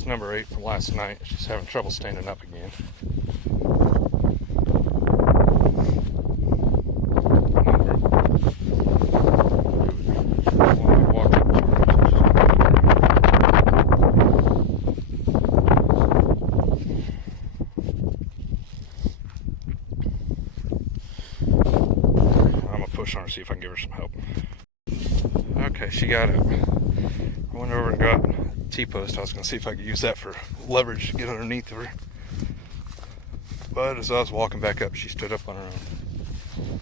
is number 8 from last night. She's having trouble standing up again. I'm gonna push on her, see if I can give her some help. Okay, she got it. I went over and got a T-post. I was going to see if I could use that for leverage to get underneath of her. But as I was walking back up, she stood up on her own.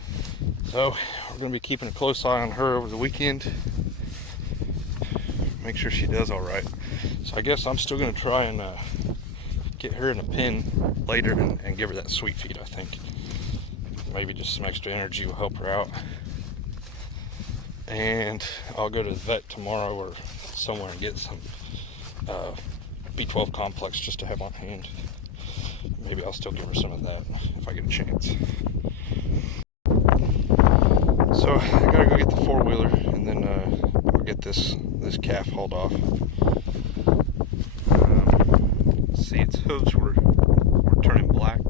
So we're going to be keeping a close eye on her over the weekend. Make sure she does all right. So I guess I'm still going to try and get her in a pen later and give her that sweet feed, I think. Maybe just some extra energy will help her out. And I'll go to the vet tomorrow or somewhere and get some B12 complex just to have on hand. Maybe I'll still give her some of that if I get a chance. So I gotta go get the four-wheeler and then I'll get this calf hauled off. See, its hooves were turning black.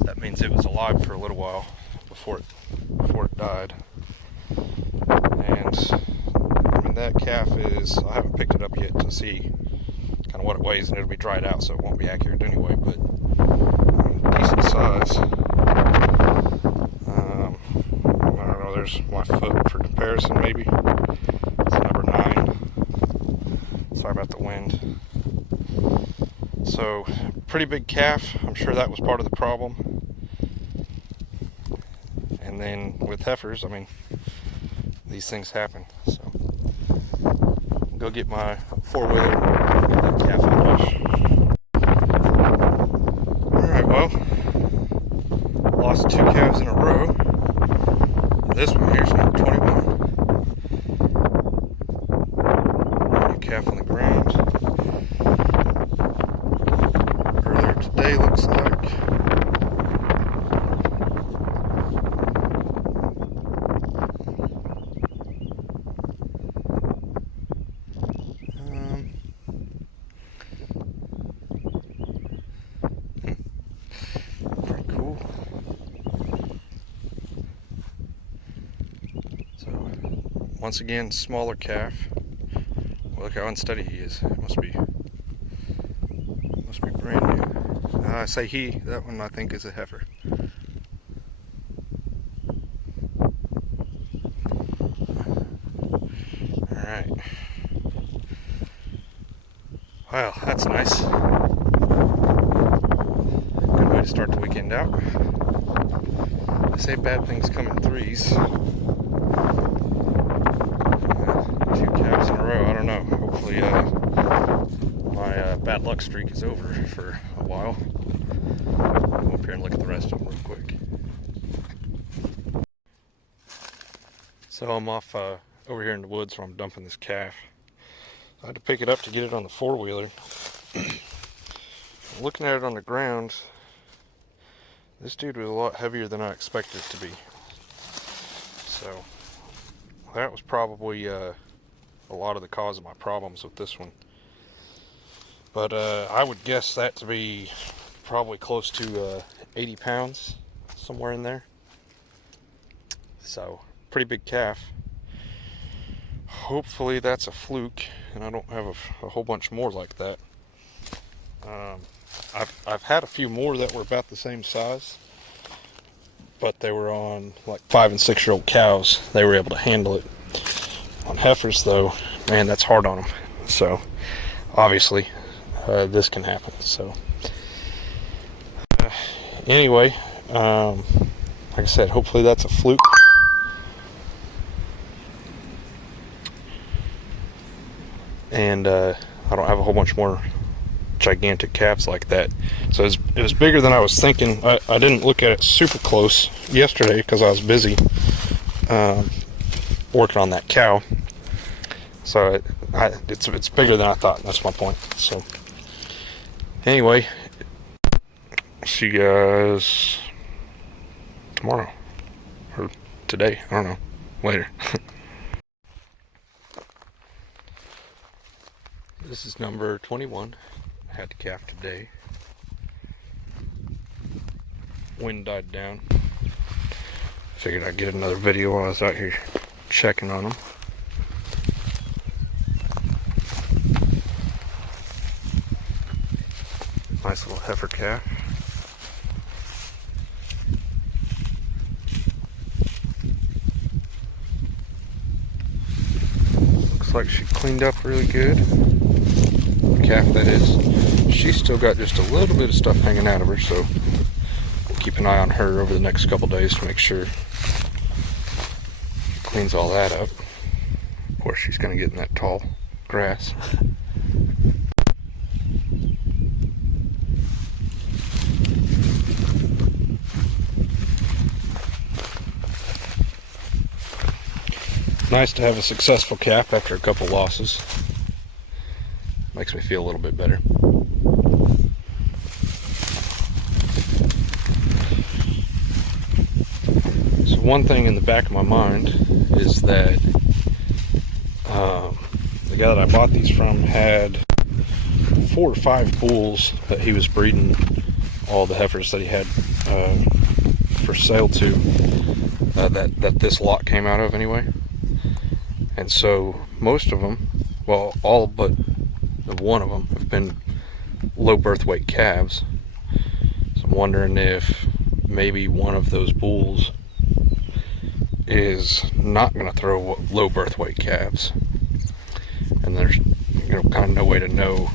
That means it was alive for a little while before it died. And I mean, that calf is, I haven't picked it up yet to see kind of what it weighs, and it'll be dried out, so it won't be accurate anyway, but decent size. I don't know, there's my foot for comparison, maybe. It's number 9. Sorry about the wind. So, pretty big calf. I'm sure that was part of the problem. And then with heifers, I mean, these things happen. So, I'll go get my four-wheeler and get that calf out of. Alright, well, lost 2 calves in a row. This one here's number 21. New calf on the ground. Earlier today, looks like. Pretty cool. So, once again, smaller calf. Well, look how unsteady he is. It must be brand new. I say he. That one I think is a heifer. All right. Wow, that's nice. Good way to start the weekend out. They say bad things come in threes. 2 calves in a row. I don't know. Hopefully, my bad luck streak is over for a while. I'll go up here and look at the rest of them real quick. So I'm off over here in the woods where I'm dumping this calf. I had to pick it up to get it on the four-wheeler. Looking at it on the ground, this dude was a lot heavier than I expected it to be. So that was probably a lot of the cause of my problems with this one. But I would guess that to be probably close to 80 pounds, somewhere in there. So, pretty big calf. Hopefully that's a fluke, and I don't have a whole bunch more like that. I've had a few more that were about the same size, but they were on like 5 and 6 year old cows. They were able to handle it. On heifers, though, man, that's hard on them. So, obviously, this can happen. So, anyway, like I said, hopefully that's a fluke. And I don't have a whole bunch more gigantic calves like that. So it was bigger than I was thinking. I didn't look at it super close yesterday because I was busy working on that cow. So it's bigger than I thought. That's my point. So anyway, see you guys tomorrow or today. I don't know. Later. This is number 21. I had the calf today. Wind died down. Figured I'd get another video while I was out here checking on them. Nice little heifer calf. Looks like she cleaned up really good. Calf, that is. She's still got just a little bit of stuff hanging out of her, so we'll keep an eye on her over the next couple days to make sure she cleans all that up. Of course, she's going to get in that tall grass. Nice to have a successful calf after a couple losses. Makes me feel a little bit better. So one thing in the back of my mind is that the guy that I bought these from had 4 or 5 bulls that he was breeding all the heifers that he had for sale to, that this lot came out of anyway. And so most of them, well, all but one of them have been low birth weight calves. So I'm wondering if maybe one of those bulls is not going to throw low birth weight calves. And there's kind of no way to know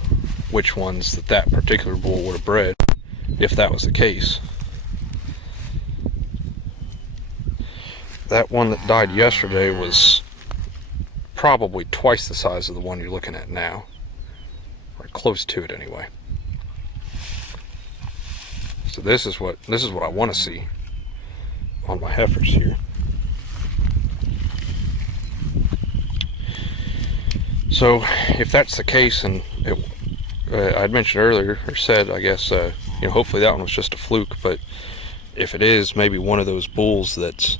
which ones that particular bull would have bred if that was the case. That one that died yesterday was probably twice the size of the one you're looking at now, or close to it anyway. So this is what I want to see on my heifers here. So if that's the case, and I'd mentioned earlier, or said, I guess, hopefully that one was just a fluke, but if it is maybe one of those bulls that's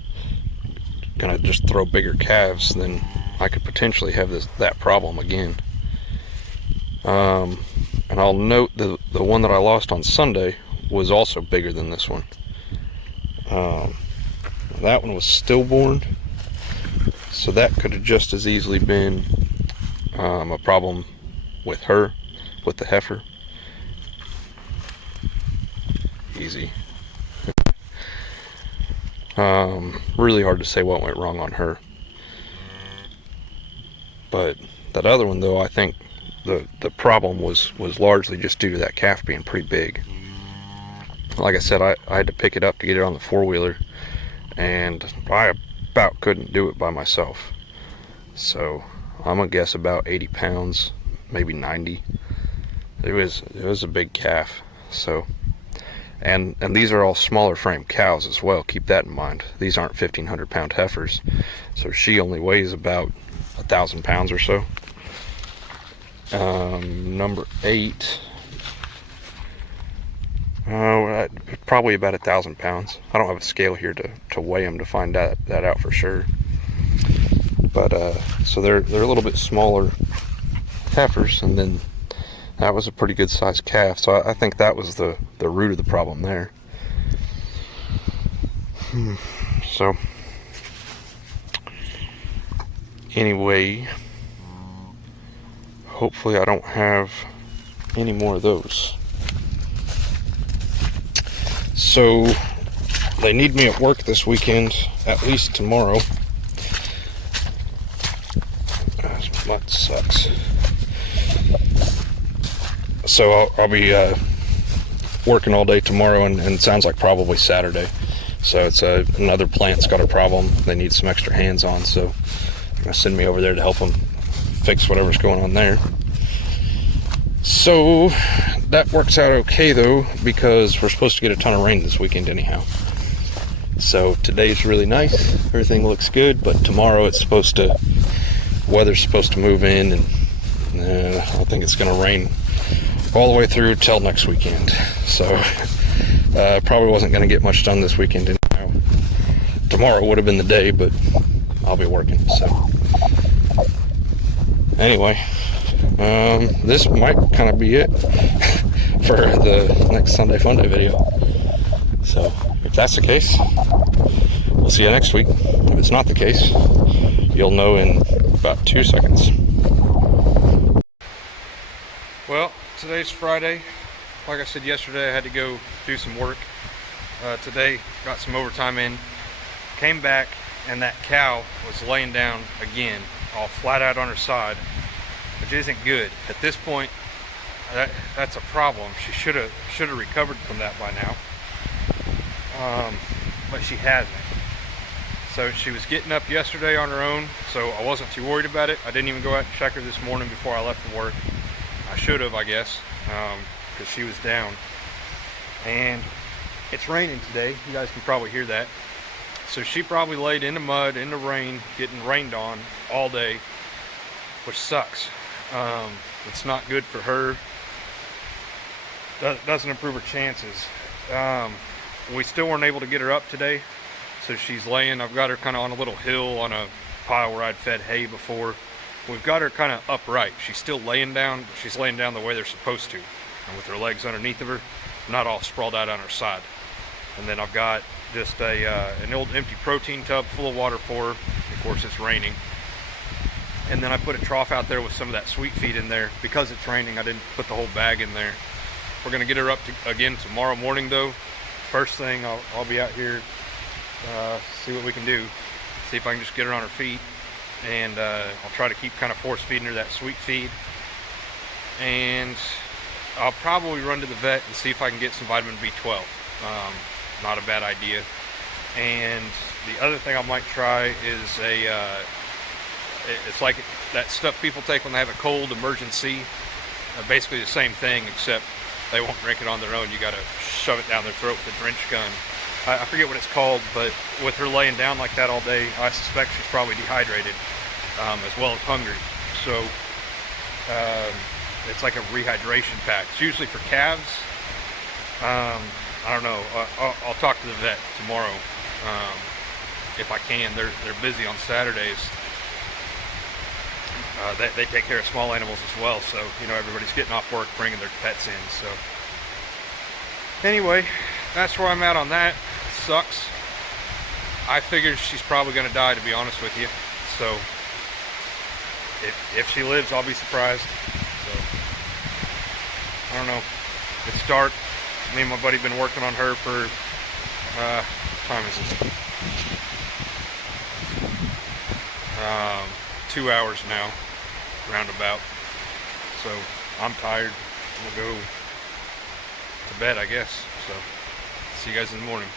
gonna just throw bigger calves, then I could potentially have that problem again. And I'll note the one that I lost on Sunday was also bigger than this one. That one was stillborn, so that could have just as easily been a problem with her, with the heifer. Easy. Really hard to say what went wrong on her. But that other one, though, I think the problem was largely just due to that calf being pretty big. Like I said, I had to pick it up to get it on the four-wheeler, and I about couldn't do it by myself. So I'm gonna guess about 80 pounds, maybe 90. It was a big calf. So, and these are all smaller frame cows as well. Keep that in mind. These aren't 1,500 pound heifers, so she only weighs about 1,000 pounds or so. Number 8, probably about 1,000 pounds. I don't have a scale here to weigh them to find that out for sure. But so they're a little bit smaller heifers, and then that was a pretty good sized calf. So I think that was the root of the problem there. So anyway, hopefully I don't have any more of those. So they need me at work this weekend, at least tomorrow. That sucks. So I'll be working all day tomorrow, and it sounds like probably Saturday. So it's another plant's got a problem. They need some extra hands on, so they're gonna send me over there to help them fix whatever's going on there. So that works out okay though, because we're supposed to get a ton of rain this weekend anyhow. So today's really nice, everything looks good, but tomorrow weather's supposed to move in, and I think it's gonna rain all the way through till next weekend. So probably wasn't gonna get much done this weekend anyhow. Tomorrow would have been the day, but I'll be working. So anyway, This might kind of be it for the next Sunday Funday video. So if that's the case, we'll see you next week. If it's not the case, you'll know in about 2 seconds. Well, today's Friday. Like I said yesterday, I had to go do some work. Today, got some overtime in. Came back, and that cow was laying down again, all flat out on her side, which isn't good. At this point, that's a problem. She should have recovered from that by now, but she hasn't. So she was getting up yesterday on her own, so I wasn't too worried about it. I didn't even go out and check her this morning before I left for work. I should have, I guess, because she was down. And it's raining today. You guys can probably hear that. So she probably laid in the mud, in the rain, getting rained on all day, which sucks. It's not good for her. Doesn't improve her chances. We still weren't able to get her up today. So she's laying, I've got her kind of on a little hill on a pile where I'd fed hay before. We've got her kind of upright. She's still laying down, but she's laying down the way they're supposed to. And with her legs underneath of her, not all sprawled out on her side. And then I've got just an old empty protein tub full of water for her. Of course, it's raining. And then I put a trough out there with some of that sweet feed in there. Because it's raining, I didn't put the whole bag in there. We're going to get her up again tomorrow morning, though. First thing, I'll be out here, see what we can do. See if I can just get her on her feet. And I'll try to keep kind of force feeding her that sweet feed. And I'll probably run to the vet and see if I can get some vitamin B12. Not a bad idea. And the other thing I might try is it's like that stuff people take when they have a cold, emergency. Basically the same thing, except they won't drink it on their own. You got to shove it down their throat with a drench gun. I forget what it's called, but with her laying down like that all day, I suspect she's probably dehydrated, as well as hungry. So it's like a rehydration pack. It's usually for calves. I don't know. I'll talk to the vet tomorrow if I can. They're busy on Saturdays. They take care of small animals as well, so everybody's getting off work, bringing their pets in. So anyway, that's where I'm at on that. It sucks. I figure she's probably going to die, to be honest with you. So if she lives, I'll be surprised. So I don't know. It's dark. Me and my buddy have been working on her for, what time is it? 2 hours now, roundabout. So I'm tired. We'll go to bed, I guess. So see you guys in the morning.